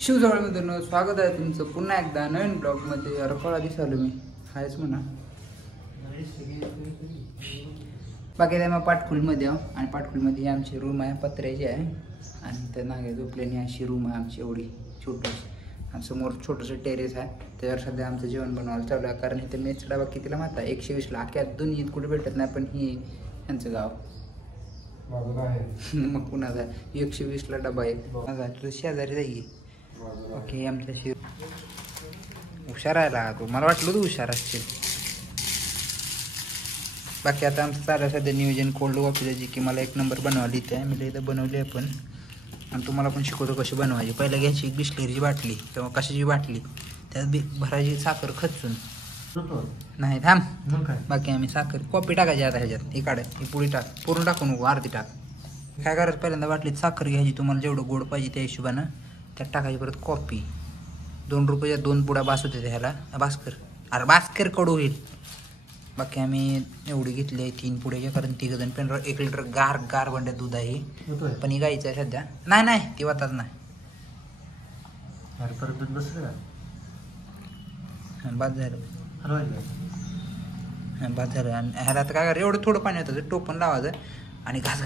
शिवजवळ मित्रांनो, स्वागत आहे तुमचं पुन्हा एकदा नवीन ब्लॉगमध्ये. रखोळा दिसालो मी, हायच म्हणा. बाकी मग पाटकुलीमध्ये आहो, आणि पाटकुलीमध्ये ही आमची रूम आहे, पत्र्याची आहे. आणि त्या नागे झोपल्याने अशी रूम आहे आमची, एवढी छोटीशी. आणि समोर छोटंसं टेरेस आहे, त्याच्यावर सध्या आमचं जेवण बनवायला चालू आहे. कारण इथं मेस डबा कितीला माहिती आहे? 120ला. अख्यात दुनियेत कुठे भेटत नाही, पण ही यांचं गाव मग कुणाचा 120ला डबा आहे. माझा तुझं शेजारी जाई. ओके, आमच्याशी हुशार आहे तू, मला वाटलं तू हुशार असशील. बाकी आता आमचं चालू सध्या नियोजन कोल्ड कॉफी, जी की मला 1 नंबर बनवायला इथे आहे. मी इथं बनवली आहे पण, आणि तुम्हाला पण शिकवतो कशी बनवायची. पहिलं घ्यायची एक बिस्लरीची बाटली किंवा कशाची बाटली, त्यात भरायची साखर खचून. नाही थांब, बाकी आम्ही साखर कॉफी टाकायची आता ह्याच्यात. ही काढ, ही पुढी टाक, पूर्ण टाकू नको, अर्धी टाक. काय करायचं, पहिल्यांदा बाटलीत साखर घ्यायची, तुम्हाला जेवढं गोड पाहिजे त्या हिशोबानं त्यात टाकायची. परत कॉफी 2 रुपयाच्या 2 पुड्या बास होते ह्याला. भास्कर, अरे भास्कर कडू होईल. बाकी आम्ही एवढी घेतली आहे 3 पुड्याच्या, कारण 3 जण पण 1 लिटर गार भांड्यात दूध आहे. पण ही गायचं आहे सध्या. नाही ती वाताच नाही. परत दूध बसलं बाद झालं. बाद झालं. आणि ह्याला आता काय करायचं, एवढं थोडं पाणी होतं, टोपण लावायचं आणि घास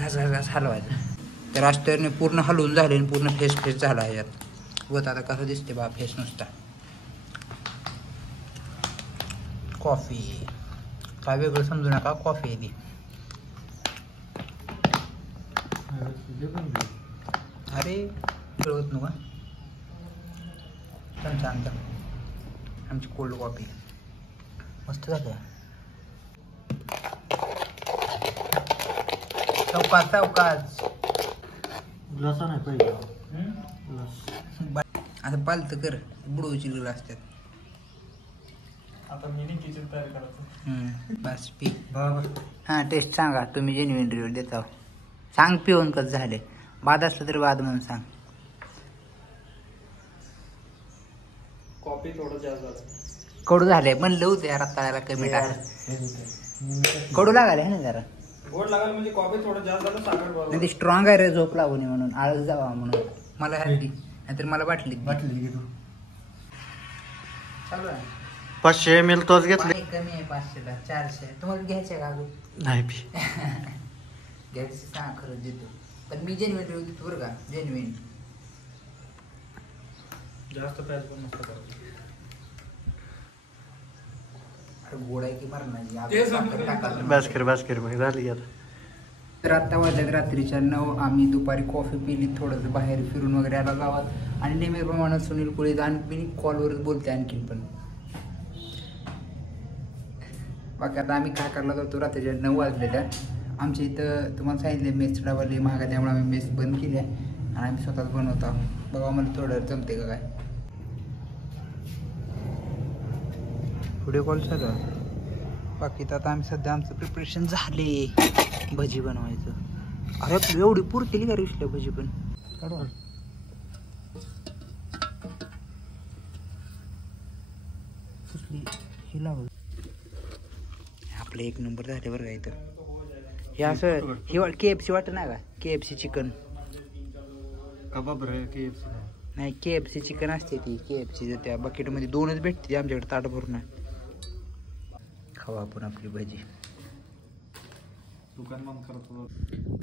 हलवायचं. तर राष्ट्रने पूर्ण हलवून झाले आणि पूर्ण फेस झाला ह्याच्यात. होत आता कसं दिसते बा फेस नुसता. कॉफी काय वेगळं समजू नका, कॉफी आहे ती. अरे कळवत नका, चमचा आणता. आमची कोल्ड कॉफी मस्त झाली. चौकाच ग्लास नाही पाहिजे. आता पालतं कर, बुडवची ग्लास असतात. आता मिनी किचन तयार करायचं. बस पी. हां, टेस्ट सांगा, तुम्ही जेन्युइन रिव्ह्यू देता. सांग पिऊन कसं झाले. बाद असलं तरी बाद म्हणून सांग. कॉफी थोडं जास्त झालं. कडू झाले म्हणलं होतं यार, आता कमी टाक. कडू लागाले ना जरा. गोड लागायला म्हणजे कॉफी थोडं जास्त झालं, साखर बरोबर. नाही, ते स्ट्रॉंग आहे रे, झोप लागू नये म्हणून, आळस जावा म्हणून. मला हल्ली नाहीतर मला बाटली घे तू. चालू आहे. 500 ml तोच घेतले. कमी आहे 500ला, 400. तुम्हाला घ्यायचं का अजून? नाही पी घ्यायचं सांग, खरंच देतो. पण मी जेन्युइन रिव्ह्यू देतो बरं का, जेन्युइन. जास्त प्यायचं पण नसतं करत. अरे गोड आहे की मरणाची. बास्कर मग झाली आता. तर आत्ता वाजल्यात रात्रीच्या 9. आम्ही दुपारी कॉफी पिली, थोडंसं बाहेर फिरून वगैरे आला गावात. आणि नेहमीप्रमाणे सुनील कुळीत आणि कॉलवरच बोलते आणखीन पण. बाकी आता आम्ही काय करायला जातो, रात्रीच्या 9 वाजलेल्या. आमच्या इथं तुम्हाला सांगितलं मेस डबा लई महाग आहे, त्यामुळे आम्ही मेस बंद केली आहे आणि आम्ही स्वतःच बनवतो. बघा मला थोडं जमते का काय. व्हिडिओ कॉल चालू आहे. बाकी तर आता आम्ही सध्या आमचं प्रिपरेशन झाले भजी बनवायचं. अरे एवढी पुरतील का विसल्या भजी पण काढवा. ही लागल आपले 1 नंबर झाले बरं का इथं. हे असं ही KFC वाटत नाही का, KFC चिकन कबाब रे. KFC नाही, KFC चिकन असते ती. KFC त्या बकेटमध्ये 2च भेटते आमच्याकडे, ताट भरून आहे. खावा आपण आपली भजी. दुकान बंद करतो.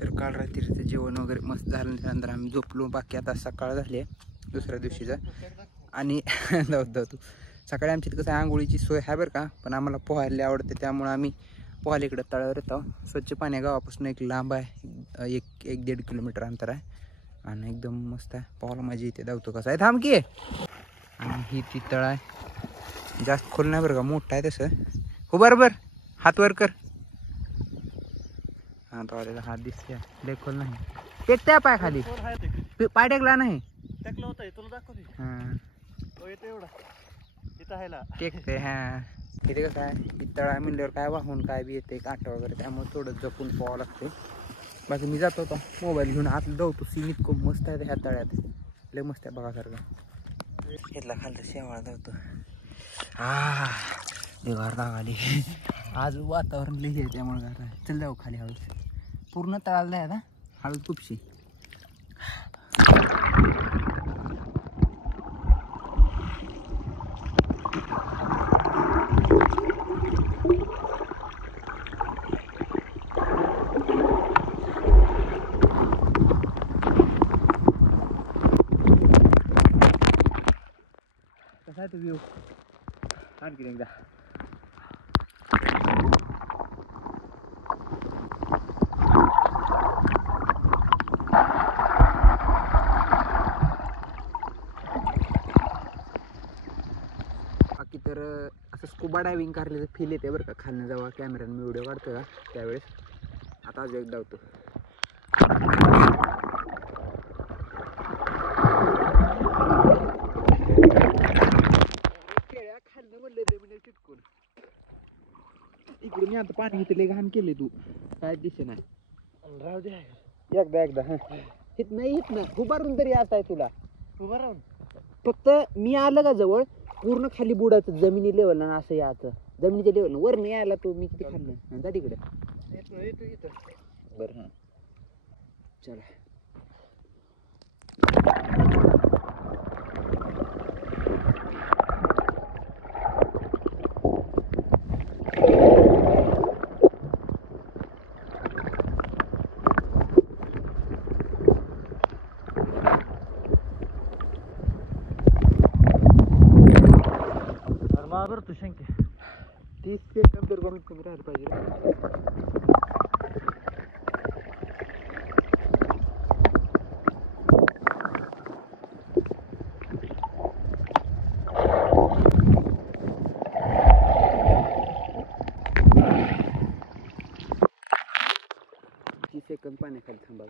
तर काल रात्रीचं जेवण वगैरे मस्त झालं, त्यानंतर आम्ही झोपलो. बाकी आता सकाळ झाली आहे दुसऱ्या दिवशीचा. आणि जाऊ तू सकाळी आमची कसं आंघोळीची सोय आहे बरं का, पण आम्हाला पोहायला आवडते, त्यामुळे आम्ही पोहायला इकडं तळावर येतो. स्वच्छ पाणी गावापासून एक लांब आहे, 1-1.5 किलोमीटर अंतर आहे. आणि एकदम मस्त आहे, पोहायला मजा येते. धावतो कसं आहे, थांब की. आणि ही ती तळ आहे, जास्त खोल नाही बरं का, मोठं आहे तसं. हो बरोबर, हात वर कर. हां, तो हात दिसते, लय खोल नाही. टेकत्या पाय खाली, पाय टेकला नाही. टाकलं होतं तुला दाखवते. हां, येतो एवढा इथं आहे ना टेकते. हां, इथे कसं आहे, तळा म्हणल्यावर काय वाहून काय बी येते काटा वगैरे, त्यामुळे थोडं जपून पोहावं लागते. बाकी मी जातो होता मोबाईल घेऊन आतलं धावतो. सीन इतकं मस्त आहे ह्या तळ्यात, लय मस्त आहे बघासारखं. घेतला खालचा शेवाळा धावतो. देवार लागाली. आज वातावरण लिहि आहे त्यामुळे गार आहे. चल जाऊ खाली हळूच, पूर्ण तळाला आहे आता हळूच तुपशी. तो व्ह्यू आणखी एकदा. बाकी तर असं स्कुबा डायव्हिंग करायचं फील येते बरं का खालनं जेव्हा कॅमेऱ्यानं मी व्हिडिओ काढतो का त्यावेळेस. आता आज एकदा होतो. खालनं म्हणलं जमिनीला चिटकून इकडे मी आता पाणी इथे लय घाण केले तू काय दिसे नाही. राहू दे एकदा हा हित नाही हित ना उभारून तरी आता आहे तुला. उभा राहून फक्त मी आलं का जवळ पूर्ण खाली बुडायचं जमिनी लेवल ना असं याचं जमिनीच्या लेवल वर नाही यायला तो मी किती खाल्लं जा तिकडे. येतो इथं. बरं हां चला. बरं तू शंके 30 सेकंद तर कमीत कमी राहायला पाहिजे. सेकंद पाण्याखाली थांबा.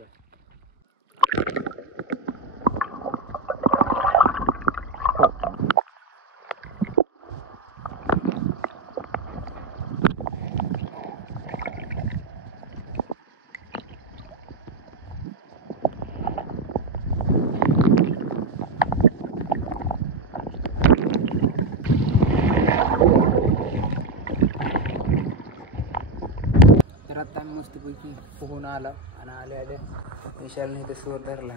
तर आता आम्ही मस्तपैकी पोहून आला आणि आले विशालने इथे शोध धरला.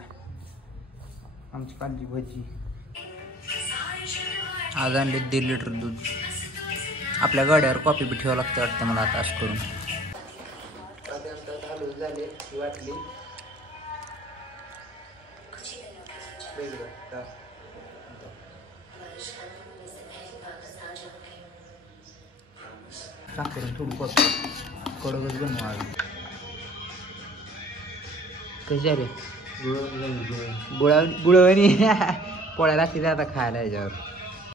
आमची कांजी भजी आज आणले 1.5 लिटर दूध. आपल्या गाड्यावर कॉफी बी ठेवावं लागतं वाटतं मला आता असं करून. झाले वाटली साखर थोडी कॉफी कडकच बनवा. कशी झाली गुळवणी पोळ्या लागते आता खायला याच्यावर.